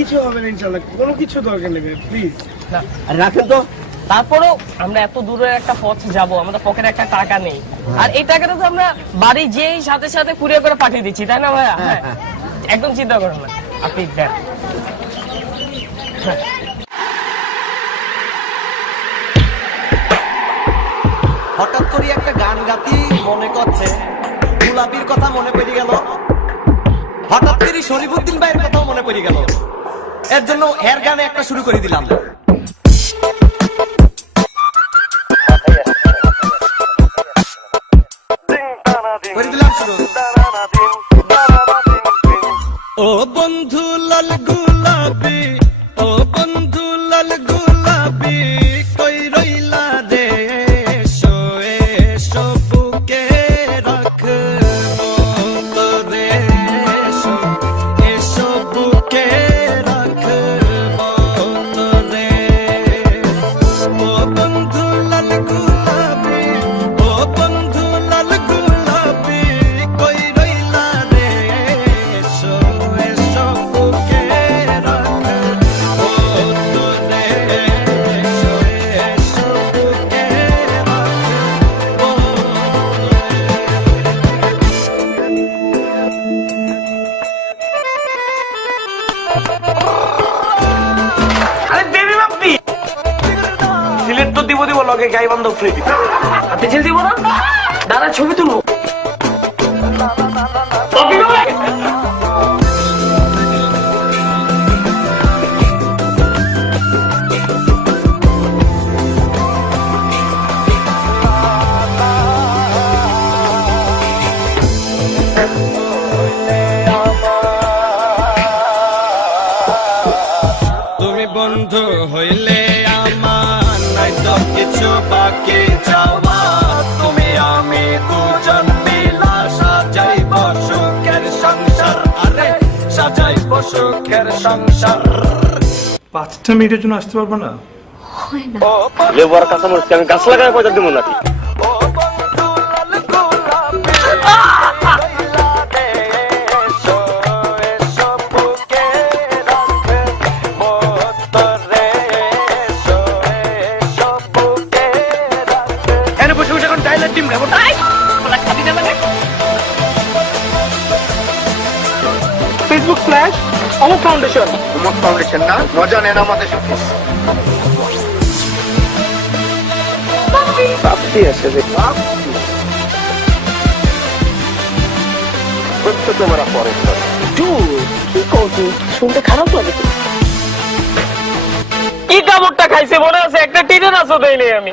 কিছু হবে না ইনশাআল্লাহ, কোনো কিছু দরকার নেই প্লিজ। না রাখেন তো। তারপরেও আমরা এত দূরের একটা পথ যাব, আমাদের পকেটে একটা টাকা নেই, আর এই টাকাটা তো আমরা বাড়ি যেই সাথে সাথে কুরিয়ার করে পাঠিয়ে দিচ্ছি, তাই না ভাইয়া? হ্যাঁ, একদম চিন্তা করেন না, আপনি দেন। হঠাৎ করে একটা গান গাতি মনে করছে, গোলাপির কথা মনে পড়ে গেল, হঠাৎ করে শরীফুদ্দিন ভাইয়ের কথাও মনে পড়ে গেল, এর জন্য এর গানে একটা শুরু করে দিলাম। ও বন্ধু লাল গোলাপি, ও বন্ধু লাল গোলাপি, কই রইলা রে, এসো এসো বুকে রাখবো তোরে, এসো এসো বুকে রাখবো তোরে। ও বন্ধু লাল গোলাপি, ও বন্ধু লাল গোলাপি, কই রইলা রে, এসো এসো বুকে রাখবো তোরে, এসো এসো বুকে রাখবো আরে বেবি বাপ্পি, সিলেট তো দিব লগে গাই বান্ধব ফ্রি দিব, আপনি ছেলে দিব না? দাদা ছবি তুলবো। তুমি বন্ধু হইলে আমার নাই তো কিছু বাকি যাওয়া, তুমি আমি দুজন মিলা সাজাইব সুখের সংসার, আরে সাজাইব সুখের সংসার। 5টা মিনিটের জন্য আসতে পারবো না? লেবার কাছে আমি গাছ লাগায় পয়সা দিব নাকি? ও বন্ধু লাল গোলাপি, রইলা রে, এসো এসো বুকে রাখবো তোরে, এসো এসো বুকে রাখবো। এনে বসে বসে এখন ডাইলার টিম খাবো, তাই খাবি না লাগে। ফেসবুক ফ্ল্যাশ অমুক ফাউন্ডেশন, অমুক ফাউন্ডেশন না, মজা নেন আমাদের সাথে। বাপি আছে রে, তোমরা পরে কি করবি? শুনতে খারাপ লাগে তো। কি কামড়টা খাইছে মনে আছে? একটা টিনের আসো দেয়নি আমি।